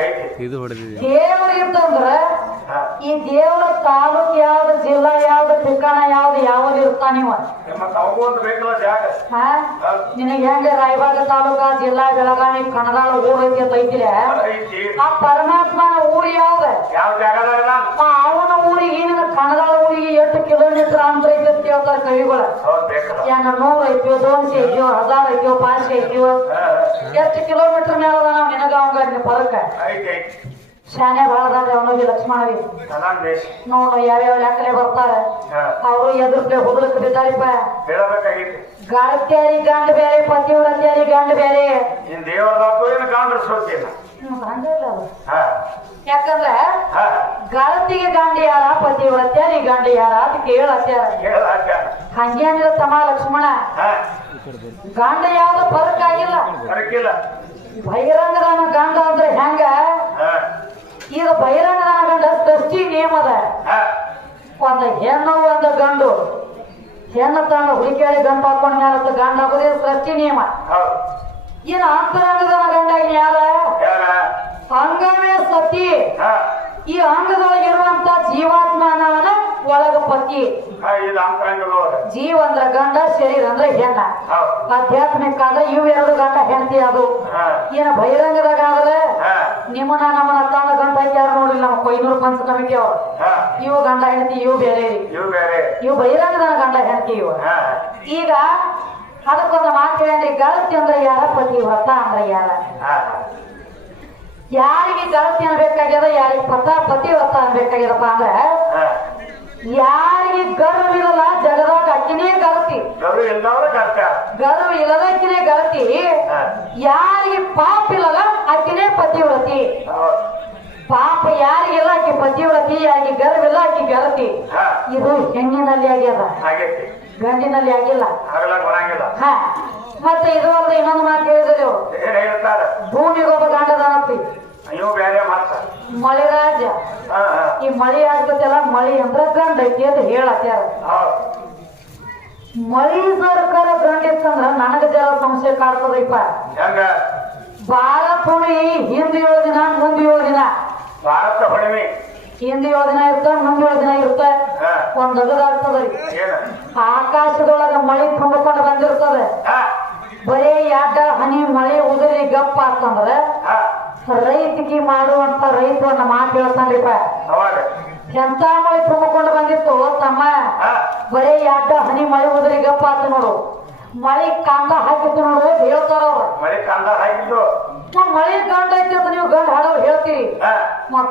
ಐತಿ ಇದು ಹೊಡೆದಿದೆ ದೇವ್ರ ಇತ್ತಂದ್ರ ಹಾ. ಈ ದೇವರ ತಾಲೂಕ್ ಯಾವ್ದು ಜಿಲ್ಲಾ ಯಾವ್ದು ठिकाಣ ಯಾವ್ದು ಯಾವ್ದು ಇರ್ತಾನಿವ. ನಿನಗೆ ಹೆಂಗ ರಾಯಬಾಗ ತಾಲೂಕ ಜಿಲ್ಲಾ ಬೆಳಗಾವಿ ಕಣದಾಳ ಊರ್ ಐತಿ ಅಂತ ಐತಿಲೆ? ಐತಿ. ಆ ಪರಮಾತ್ಮನ ಊರು ಯಾವ್ದ? ಅವನ ಊರಿಗೆ ನಿನ್ನ ಕಣದಾಳ ಊರಿಗೆ ಎಷ್ಟು ಕಿಲೋಮೀಟರ್ ಅಂತರ ಐತಿ ಅಂತ ಹೇಳ್ತಾರೆ ಕವಿಗಳು. ಏನ ನೂರ್ ಐತಿಯೋ ದೋನ್ಸಿ ಐತಿಯೋ ಹಜಾರ್ ಐತಿಯೋ ಪಾಂಚ್ ಐತಿಯೋ. ಎಷ್ಟು ಕಿಲೋಮೀಟರ್ ಮೇಲೆ ಅದ ನಾವು ನಿನಗ ಅವಂಗ ಫರಕ ಶಾನೆ ಬಾಳದಾಗ ಅವನಿಗೆ ಲಕ್ಷ್ಮಣವಿ ನೋಡೋ ಯಾವ್ಯಾವ ಲೆಕ್ಕಲೆ ಬರ್ತಾರೆ. ಅವರು ಎದುರ್ಲೆ ಹುಡುಗ ಬಿದ್ದಾರಿಪ್ಪ. ಗಾಡತ್ಯಾರಿ ಗಂಡ ಬೇರೆ ಪತಿವ್ರತ್ಯಾರಿ ಗಂಡ ಬೇರೆ. ಯಾಕಂದ್ರ ಗಾಳತ್ತಿಗೆ ಗಂಡ ಯಾಕಂದ್ರೆ ಹಾ. ಗಾಳತಿಗೆ ಗಂಡ ಯಾರ ಗಂಡ ಯಾರ ಅಂತ ಕೇಳ ಅತ್ಯಾರ. ಹಂಗೇನಿಲ್ಲ ತಮ್ಮ ಲಕ್ಷ್ಮಣ. ಗಂಡ ಯಾವ್ದು ಫರಕ್ ಆಗಿಲ್ಲ ಬಹಿರಂಗದಾನ ಗಂಡ ಅಂದ್ರೆ ಹೆಂಗ? ಈಗ ಬಹಿರಂಗ ಗಂಡ ಸೃಷ್ಟಿ ನಿಯಮ ಅದ ಒಂದ ಹೆಣ್ಣು ಒಂದು ಗಂಡು. ಹೆಣ್ಣು ತಾನು ಹುಡುಕಿಯಾಡಿ ಗಂಡು ಹಾಕೊಂಡ್ ಮೇಲೆ ಗಂಡ ಹಾಕೋದೇ ಸೃಷ್ಟಿ ನಿಯಮ. ಹೌದು. ಅಂತರಂಗದ ಗಂಡ ಯಾರ? ಅಂಗವೇ ಸತಿ. ಈ ಅಂಗದೊಳಗಿರುವಂತ ಜೀವಾತ್ಮನವನ ಒಳಗ ಪತಿ ಹಾ ಇದು ಅಂತರಂಗದೊಳಗ ಜೀವ ಅಂದ್ರ ಗಂಡ ಶರೀರ ಅಂದ್ರೆ ಹೆಣ್ಣ. ಆಧ್ಯಾತ್ಮಿಕ ಅಂದ್ರೆ ಇವು ಎರಡು ಗಂಡ ಹೆಂಡತಿ ಅದು. ಏನ ಬಹಿರಂಗದಾಗ ಆದ್ರೆ ನಿಮ್ಮನ್ನ ನಮ್ಮನ್ನ ತಾನ ಗಂಡ ಹಾಕ್ಯಾರ ನೋಡ್ರಿ ನಮ್ಮ ಕೊಯ್ನೂರು ಪಂಚ ಕಮಿಟಿ ಅವ್ರು. ಇವು ಗಂಡ ಹೆಂಡತಿ ಇವು ಬೇರೆ ಇವು ಬಹಿರಂಗದನ ಗಂಡ ಹೆಂಡತಿ ಇವು. ಈಗ ಅದಕ್ಕೊಂದು ಮಾತು ಹೇಳಿ ಗಳತಿ ಅಂದ್ರೆ ಯಾರ ಪತಿ ವ್ರತ ಅಂದ್ರೆ ಯಾರ? ಯಾರಿಗೆ ಗಳತಿ ಅನ್ಬೇಕಾಗ್ಯದ ಯಾರಿಗೆ ಪತ ಪತಿ ವ್ರತ ಅನ್ಬೇಕಾಗ್ಯದಪ್ಪ ಅಂದ್ರೆ ಹಾ ಗರ್ವ ಇರಲ್ಲ ಜಗದಾಗ ಅಕ್ಕಿನೇ ಗಲತಿ ಗರು ಇಲ್ದವ್ರ ಕರ್ಕ ಗರ್ವ ಇಲ್ಲದಕ್ಕಿನೇ ಯಾರಿಗೆ ಪಾಪ ಇಲ್ಲಲ್ಲ ಅಕ್ಕಿನೇ ಪತಿವ್ರತಿ. ಪಾಪ ಯಾರಿಗಿಲ್ಲ ಆಕಿ ಪತಿವ್ರತಿ ಯಾರಿಗೆ ಗರ್ವಿಲ್ಲ ಆಕಿ ಗೆಳತಿ ಹಾ. ಇದು ಹೆಣ್ಣಿನಲ್ಲಿ ಆಗ್ಯದ. ಗಂಡಿನಲ್ಲಿ ಆಗಿಲ್ಲ. ಹ. ಮತ್ತೆ ಇದು ಅಲ್ಲದೆ ಇನ್ನೊಂದು ಮಾತು ಹೇಳಿದ್ರಿ ಭೂಮಿಗೊಬ್ಬ ಗಂಡದಾನಪ್ಪಿ ಇವು ಬೇರೆ ಮಾತ ಮಳೆರಾಜ. ಹಾ ಹಾ. ಈ ಮಳೆ ಆಗ್ತೈತಲ್ಲ ಮಳೆ ಅಂದ್ರ ಗಂಡ ಐತಿ ಅಂತ ಹೇಳತ್ಯಾರ ಮಳಿ ಸರ್ಕಾರ ಗಂಡ ಇತ್ತಂದ್ರ ನನಗ ಜರ ಸಮಸ್ಯೆ ಕಾಡ್ತದಪ್ಪ ಬಾಳ ಪುಣಿ ಹಿಂದ್ ಏಳು ದಿನ ಮುಂದ್ ಏಳು ದಿನ ಭಾರತ ಹಿಂದ್ ಏಳು ದಿನ ಇರ್ತ ಮುಂದ್ ಏಳು ದಿನ ಇರ್ತ ಒಂದ್ ಮಳೆ ಏನ? ಆಕಾಶದೊಳಗ ಮಳಿ ತುಂಬಿಕೊಂಡು ಬಂದಿರ್ತದೆ. ಬರೇ ಯಾಡ ಹನಿ ಮಳೆ ಉದುರಿ ಗಪ್ಪ ಅಂತಂದ್ರ ರೈತಿಗೆ ಮಾಡುವಂತ ರೈತರನ್ನ ಮಾತು ಹೇಳ್ತಾನ್ರಿಪ್ಪ ಅವಾಗ ಎಂತ ಮಳೆ ತುಂಬಿಕೊಂಡು ಬಂದಿತ್ತು ತಮ್ಮ ಬರೇ ಯಾಡ ಹನಿ ಮಳೆ ಹೋದ್ರೆ ಗಪ್ಪ ಅಂತ ನೋಡು. ಮಳೆ ಕಾಂಡ ಹಾಕಿತ್ತು ನೋಡು ಹೇಳ್ತಾರ ಮಳೆ ಕಾಂದ ಹಾಕಿದ್ರು ಮಳಿ ಗಂಡ ಐತಿ ಅಂತ ನೀವು ಗಂಡ ಹಾಡೋರು ಹೇಳ್ತೀರಿ.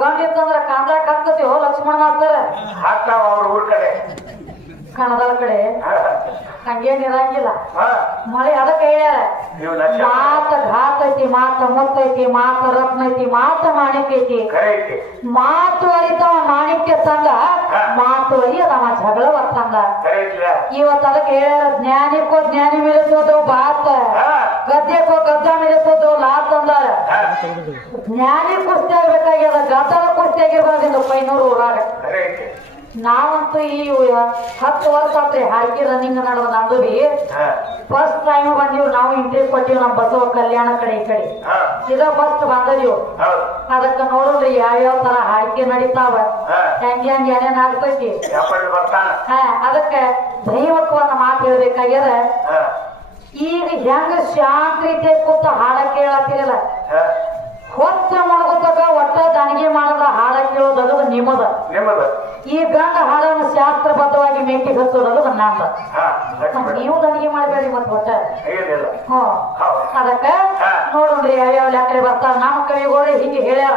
ಗಂಡ ಇತ್ತಂದ್ರ ಕಾಂದ ಹಾಕ್ತತಿವೋ ಲಕ್ಷ್ಮಣ ಮಾಡ್ತಾರ ಹಾಕ್ತಾವ ಅವ್ರ ಊರ್ ಕಡೆ. ಕಣದಳ ಕಡೆ. ಹಾ. ಹಂಗೇನ್ ಇರಂಗಿಲ್ಲ. ಮಳೆ ಅದಕ್ಕೆ ಹೇಳ್ಯಾರ. ಮಾತ ಘಾತ ಐತಿ ಮಾತ ಮುತ್ತೈತಿ ಮಾತ ರತ್ನ ಐತಿ ಮಾತ ಮಾಣಿಕ್ಯ ಐತಿ. ಮಾತು ಅರಿತವ ಮಾಣಿಕ್ಯ ತಂದ ಮಾತು ಅರಿಯದವ ಜಗಳ ತಂದ ಇವತ್ತು ಅದಕ್ಕೆ ಹೇಳ್ಯಾರ ಜ್ಞಾನಿಕೋ ಜ್ಞಾನಿ ಮಿಲಿಸೋದು ಬಾತ. ಗದ್ದೆಕೋ ಗದ್ದ ಮಿಲಿಸೋದು ಲಾತ್ ಅಂದಾರ. ಹಾ. ಜ್ಞಾನಿ ಕುಸ್ತಿ ಆಗ್ಬೇಕಾಗ್ಯದ ಗದ್ದದ ಕುಸ್ತಿ ಆಗಿರ್ಬಾರ್ದು ಪೈನೂರು ಊರಾಗ. ನಾವಂತೂ ಇಲ್ಲಿ ಹತ್ತು ವರ್ಷ ಆತ್ರಿ ಹಾಕಿ ರನ್ನಿಂಗ್ ನಡೆದ ನಾವು ಬಿ ಫಸ್ಟ್ ಟೈಮ್ ಬಂದೀವಿ ನಾವು ಇಂಟ್ರಿ ಕೊಟ್ಟಿವ್ ನಮ್ಮ ಬಸವ ಕಲ್ಯಾಣ ಕಡೆ ಈ ಕಡೆ. ಇದ ಫಸ್ಟ್ ಬಂದದೀವು ಅದಕ್ಕೆ ಅದಕ್ಕ ನೋಡ್ರಿ ಯಾವ್ಯಾವ ತರ ಹಾಡಿಕೆ ನಡೀತಾವ. ಹೆಂಗ್ ಹೆಂಗ್ ಏನೇನ್ ಆಗ್ತೈತಿ. ಅದಕ್ಕ ದೈವಕ್ಕೆ ಒಂದು ಮಾತು ಹೇಳ್ಬೇಕಾಗ್ಯದ. ಈಗ ಹೆಂಗ ಶಾಂತ ರೀತಿ ಕೂತ ಹಾಡ ಕೇಳತ್ತಿರಲ್ಲ. ಹೊತ್ತ ಮಾಡ್ಕೊತಕ ಒಟ್ಟ ದಣಿಗೆ ಮಾಡದ ಹಾಳ ಕೇಳೋದು ಅದು ನಿಮ್ಮದ. ನಿಮ್ಮದು. ಈ ಗಂಡ ಹಾಳನ್ನು ಶಾಸ್ತ್ರಬದ್ಧವಾಗಿ ಮೇಟಿಗೆ ಹಚ್ಚೋದು ಅದು ನಂದ ಹಾ ನೀವು ದಣಿಗೆ ಮಾಡಬೇಡಿ ಮತ್ತೆ ಒಟ್ಟ. ಅದಕ್ಕ. ನೋಡ್ರಿ ಯಾವ್ಯಾವ ಲೆಕ್ಕರೆ ಬರ್ತಾರ. ನಮ್ಮ ಕವಿಗಳು ಹಿಂಗೆ ಹೇಳ್ಯಾರ.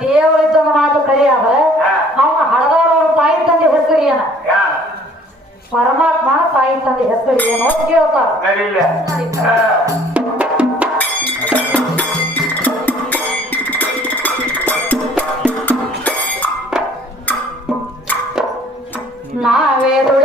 ದೇವರು ದೇವರಿದ್ದ ಮಾತು ಕರಿಯಾದ ಆದ್ರೆ ಅವನ ಹಡದವ್ರ ತಾಯಿ ತಂದೆ ಹೆಸರು ಏನ? ಪರಮಾತ್ಮ ತಾಯಿ ತಂದೆ ಹೆಸರು ಏನೋ ಅಂತ ಕೇಳ್ತಾರ. ನಡಿಲ್ಲ ಹಾ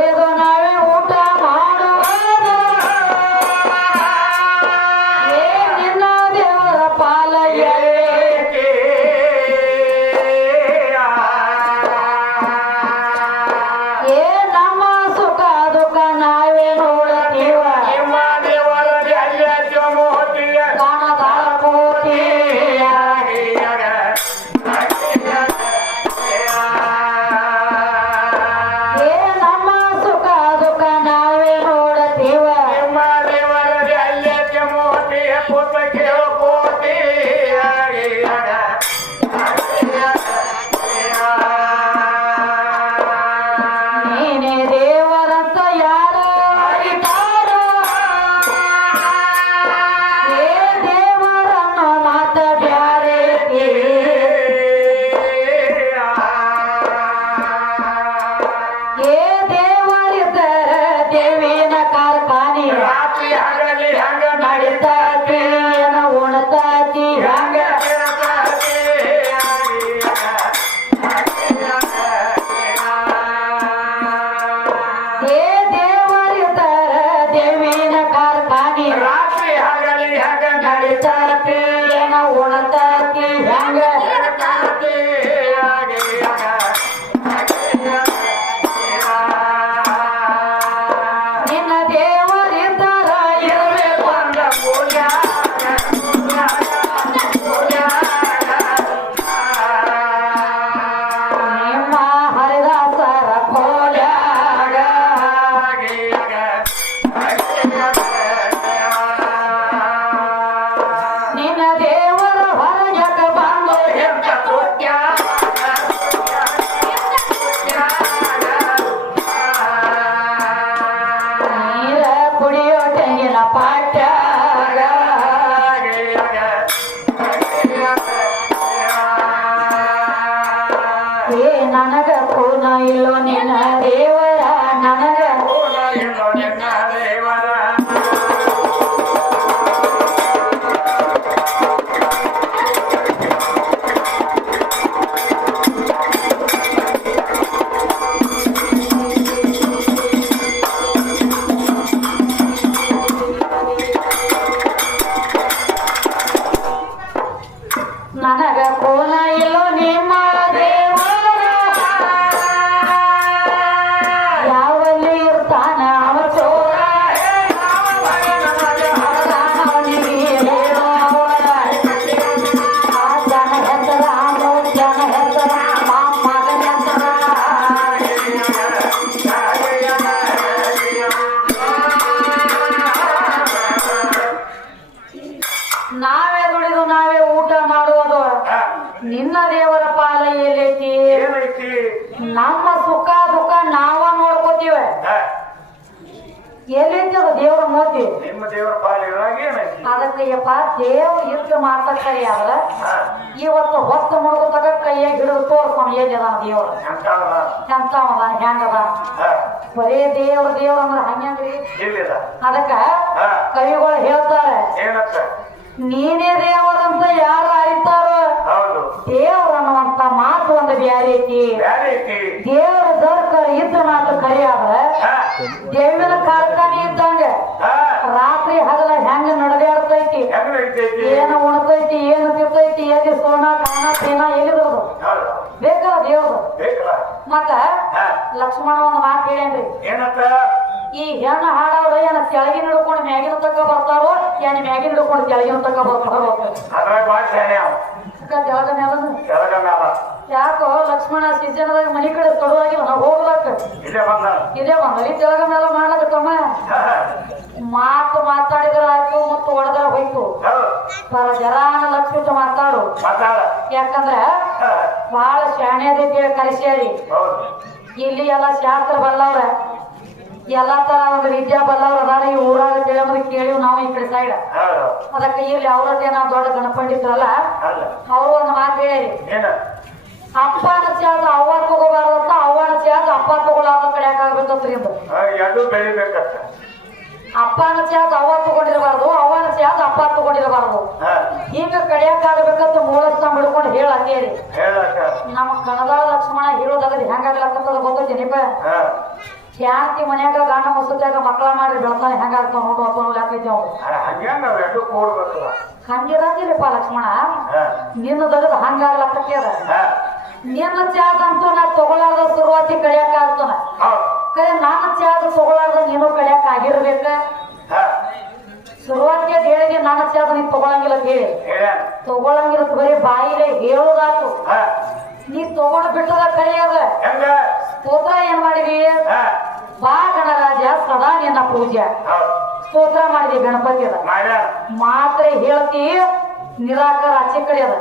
ನಿನ್ನ ದೇವರ ಪಾಲ ಏನೈತಿ ನಮ್ಮ ಸುಖ ದುಃಖ ನಾವ ನೋಡ್ಕೋತೀವ. ಎಲ್ಲೈತಿ ಅದು ದೇವ್ರ ಮೋತಿ ನಿಮ್ಮ ದೇವರ ಯುದ್ಧ ಮಾತಾಡ್ತಾರೆ ಆದ್ರ ಇವತ್ತು ಹೊತ್ತು ಮುಳುಗುತ್ತಾಗ ಕೈಯಾಗ ಹಿಡಿದು ತೋರ್ಸ್ಕೊಂಡು ಎಲ್ಲಿದ ದೇವ್ರ? ಎಂತಾವ? ಎಂತವದ ಹೆಂಗದ? ಬರೇ ದೇವ್ರ ದೇವ್ರ ಅಂದ್ರೆ ಹಂಗ್ರಿ ಅದಕ್ಕ ಕವಿಗಳು ಹೇಳ್ತಾರೆ. ನೀನೇ ದೇವರಂತ ಯಾರು ಆಯ್ತಾರ? ದೇವ್ರ ಅನ್ನುವಂತ ಮಾತು ಒಂದು ಬ್ಯಾರಿ ಐತಿ. ದೇವರ ದರ್ಕ ಇದ್ದು ಮಾತು ಕರಿಯಾದ? ದೇವಿನ ಕಾರ್ಖಾನೆ ಇದ್ದಂಗ? ರಾತ್ರಿ ಹಗಲ ಹೆಂಗ ನಡೆದಾಡ್ತೈತಿ? ನಡೀತೈತಿ ಏನು ಉಣ್ತೈತಿ ಏನು ತಿರ್ತೈತಿ ಎಲ್ಲಿ ಸೋನ ಕಾಣ ಸೇನ ಎಲ್ಲಿದ್ರದು ಹೌದು. ಬೇಕಲ್ಲ ದೇವ್ರು ಬೇಕಲ್ಲ. ಮತ್ತ ಲಕ್ಷ್ಮಣ ಒಂದು ಮಾತು ಹೇಳೇನ್ರಿ ಏನಂತ? ಈ ಹೆಣ್ಣು ಹಾಡವ್ರು ಏನ ಕೆಳಗಿನ ಹಿಡ್ಕೊಂಡು ಮ್ಯಾಗಿನ ತಕ್ಕ ಬರ್ತಾರೋ ಏನ್ ಮ್ಯಾಗಿನ ಹಿಡ್ಕೊಂಡು ಕೆಳಗಿನ ತಕ್ಕ ಬರ್ತಾರೋ? ಶಾಣೆ ಮ್ಯಾಲ. ಯಾಕೋ ಲಕ್ಷ್ಮಣ ಸೀಸನ್ದಾಗ ಮನಿ ಕಡೆ ತೊಡವಾಗಿಲ್ಲ ನಾವು ಹೋಗ್ಲಕ್ಕ ಇದೇ ಬಂದಿ ತೆಳಗ ಮ್ಯಾಲ ಮಾಡ್ಲಕ್ಕ ತಮ್ಮ? ಮಾತು ಮಾತಾಡಿದ್ರ ಆಯ್ತು ಮತ್ತು ಹೊಡೆದ್ರ ಹೋಯ್ತು. ಪರ ಜರಾನ ಲಕ್ಷ್ಮಿಟ್ಟು ಮಾತಾಡು. ಯಾಕಂದ್ರೆ ಬಹಳ ಶಾಣ್ಯದೈತಿ ಕಲಿಸ್ಯಾರಿ ಹೌದು. ಇಲ್ಲಿ ಎಲ್ಲ ಶಾಸ್ತ್ರ ಬಲ್ಲವ್ರ. ಎಲ್ಲಾ ತರ ಒಂದು ವಿದ್ಯಾ ಬಲ್ಲವ್ರ ಅದಾರ ಈ ಊರಾಗ ತಿಳಿಯೋದ್ರ ಕೇಳಿವ್ ನಾವು ಈ ಕಡೆ ಸೈಡ್ ಅದಕ್ಕೆ ಇಲ್ಲಿ ಅವ್ರಟ್ಟೆ ನಾವು ದೊಡ್ಡ ಗಣಪಂಡಿತ್ರಲ್ಲ ಅವ್ರು ಒಂದು ಮಾತು ಹೇಳಿ ಅಪ್ಪ ಅಪ್ಪನ ಆದ ಅವ್ವ ತಗೋಬಾರ್ದಂತ ಅವ್ವ ಅನಸಿ ಆದ ಅಪ್ಪ ತಗೊಳ್ಳೋದ ಕಡೆ ಯಾಕಾಗ್ಬೇಕಂತ್ರಿ ಅಂದ್ರು ಅಪ್ಪ ಅನಸಿ ಆದ ಅಪ್ಪನ ತಗೊಂಡಿರಬಾರ್ದು ಅವ್ವ ತಗೊಂಡಿರಬಾರ್ದು ಆದ ಅಪ್ಪ ತಗೊಂಡಿರಬಾರ್ದು ಈಗ ಹಿಂಗ ಕಡಿಯಾಕ ಆಗ್ಬೇಕಂತ ಮೂಲಸ್ಥಾನ ಬಿಡ್ಕೊಂಡು ಹೇಳತ್ತೇರಿ ಹೇಳಕ್ಕ. ನಮ್ಮ ಲಕ್ಷ್ಮಣ ಹೇಳೋದಾದ್ರೆ ಹೆಂಗಾಗ್ಲಕ್ಕಂತ ಗೊತ್ತೈತೇನಿಪ್ಪ ಹಾ. ಶಾಂತಿ ಮನ್ಯಾಗ ಗಂಡ ಮುಸುತ್ಯಾಗ ಮಕ್ಕಳ ಮಾಡಿ ಬೆಳ್ತಾನೆ ಹೆಂಗಾಗ್ತಾವ ನೋಡು ಅಪ್ಪ ಯಾಕೈತಿ ಅವ್ರು ಹಂಗಿರಂಗಿಲ್ಲಪ್ಪ ಲಕ್ಷ್ಮಣ. ನಿನ್ನ ದಗದ ಹಂಗಾಗ್ಲಕ್ಕತ್ಯದ ಅದ. ನಿನ್ನ ಚಾದ ಅಂತೂ ನಾ ತಗೊಳ್ಳಾರ್ದ ಶುರುವಾತಿ ಕಡಿಯಾಕ ಆಗ್ತಾನ ಕರೆ ನನ್ನ ಚಾದ ತಗೊಳ್ಳಾರ್ದ ನೀನು ಕಡಿಯಾಕ ಆಗಿರ್ಬೇಕ. ಹಾ. ಶುರುವಾತಿ ಅಂತ ಹೇಳಿದಿ ನನ್ನ ಚಾದ ನೀ ತಗೊಳಂಗಿಲ್ಲ ಹೇಳಿ. ತಗೊಳಂಗಿಲ್ಲ ಬರೀ ಬಾಯಿಲೆ ಹೇಳೋದಾತು. ನೀ ತಗೊಂಡ್ ಬಿಟ್ಟದ ಕಳಿಯದ ಸ್ತೋತ್ರ ಏನ್ ಮಾಡಿದಿ ಹಾ ಬಾ ಗಣರಾಜ ಸದಾ ನಿನ್ನ ಪೂಜೆ. ಸ್ತೋತ್ರ ಮಾಡಿದೆ ಗಣಪತಿ ಅದ. ಮಾತ್ರ ಹೇಳ್ತಿ ನಿರಾಕಾರ ಆಚೆ ಕಡೆ ಅದ.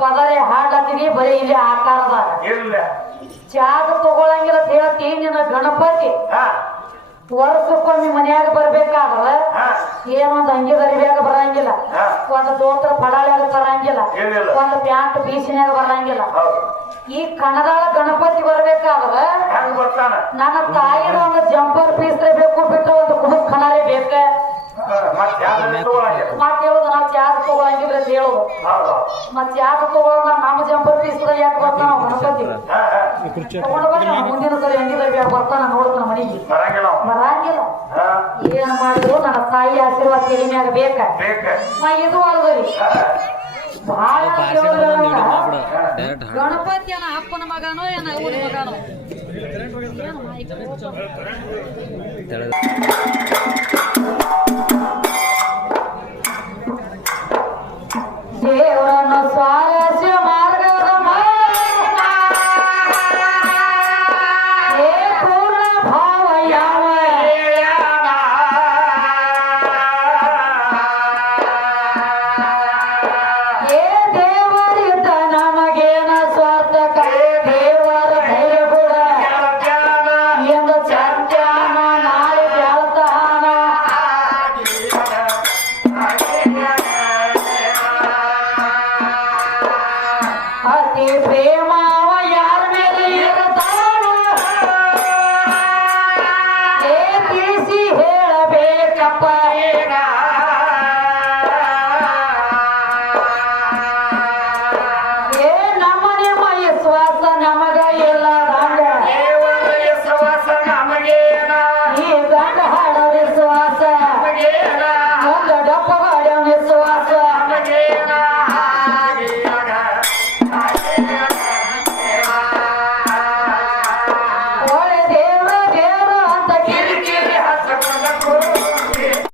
ಪದರೆ ಹಾಡ್ಲತ್ತೀವಿ ಬರೀ ಇಲ್ಲಿ ಆಕಾರದಾಗ. ಚಾದ ತಗೊಳಂಗಿಲ್ಲ ಹೇಳ್ತಿ ನಿನ್ನ ಗಣಪತಿ. ವರ್ಷಕ್ಕೊಮ್ಮೆ ಮನ್ಯಾಗ ಬರ್ಬೇಕಾದ್ರ ಏನೊಂದ್ ಅಂಗಿ ದರಿಬ್ಯಾಗ ಬರಂಗಿಲ್ಲ. ಒಂದ್ ದೋತ್ರ ಪಡಾಳ್ಯಾಗ ತರಂಗಿಲ್ಲ. ಒಂದ್ ಪ್ಯಾಂಟ್ ಬೀಸಿನ್ಯಾಗ ಬರಂಗಿಲ್ಲ. ಈ ಕಣದಾಳ ಗಣಪತಿ ಬರ್ಬೇಕಾದ್ರ ನನ್ನ ತಾಯಿನ ಒಂದು ಜಂಪರ್ ಪೀಸ್ ಬೇಕು ಬಿಟ್ಟು ಒಂದು ಕುಡುಕ್ ಕಣಾರೇ ಬೇಕ. ಮತ್ ಹೇಳುದು ನಾವ್ ಚಾದ ತಗೊಳಂಗಿಲ್ಲ ಅಂತ ಹೇಳುದು. ಮತ್ ಚಾದ ತಗೊಳ್ಳೋಣ ನಮ್ಮ ಜಂಪರ್ ಪೀಸ್ ಯಾಕೆ ಬರ್ತಾನ ಗಣಪತಿ? ಮುಂದಿನ ಸರಿ ಹಂಗಿದ್ರೆ ಬರ್ತಾನ ನೋಡ್ತಾನ ಮನೆಗೆ ಬರಂಗಿಲ್ಲ ಅವ. ಬರಂಗಿಲ್ಲ ಹಾ ಏನ್ ಮಾಡಿದ್ರು ನನ್ನ ತಾಯಿ ಆಶೀರ್ವಾದ ತಲೆ ಮ್ಯಾಗ ಬೇಕ? ಬೇಕ. ನಾ ಇದು ಅಲ್ದರಿ ಬಹಳ ಡೈರೆಕ್ಟ್ ಗಣಪತಿಯನ ಅಪ್ಪನ ಮಗನೋ ಏನ ಊರ ಮಗನೋ? ದೇವರನ್ನು ಸ್ವಾರಸ್ಯ